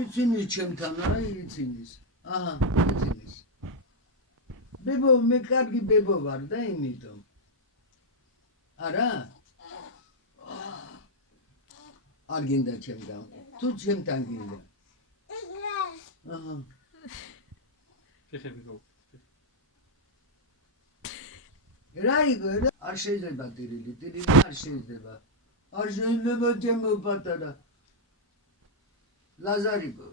იცინის ჩემთან რა იცინის აჰა იცინის ბებო მე კარგი ბებო ვარ და იმიტომ არა არ გინდა ჩემთან თუ ჩემთან გინდა აჰა რა იგო არ შეიძლება ტირილი არ შეიძლება ჩემო პატარა ლაზარიკო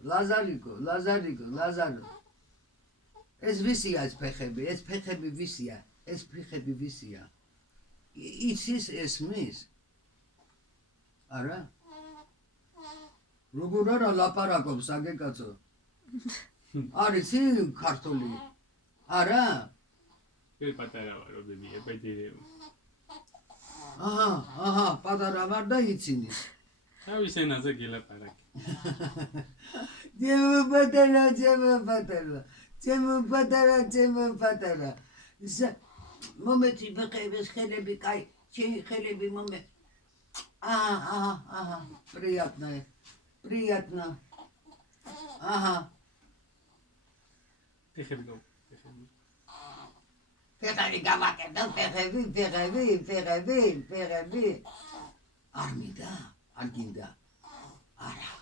ეს ვისია ეს ფეხები ვისია იცის ესმის არა როგორ არა ლაპარაკობს აგეკაცო არის ქართული არა პატარა ვარ როდები ებედერეო აჰა პატარა ვარ და იცინის თავის ენაზე გილაპარაკი ჩემო პატარა მომეთი ბეყების ხელები კაი ჩემი ხელები მომე აჰა приятно აჰა ფეხები ფეხები გამაკეთო ფეხები არ მინდა არ გინდა არა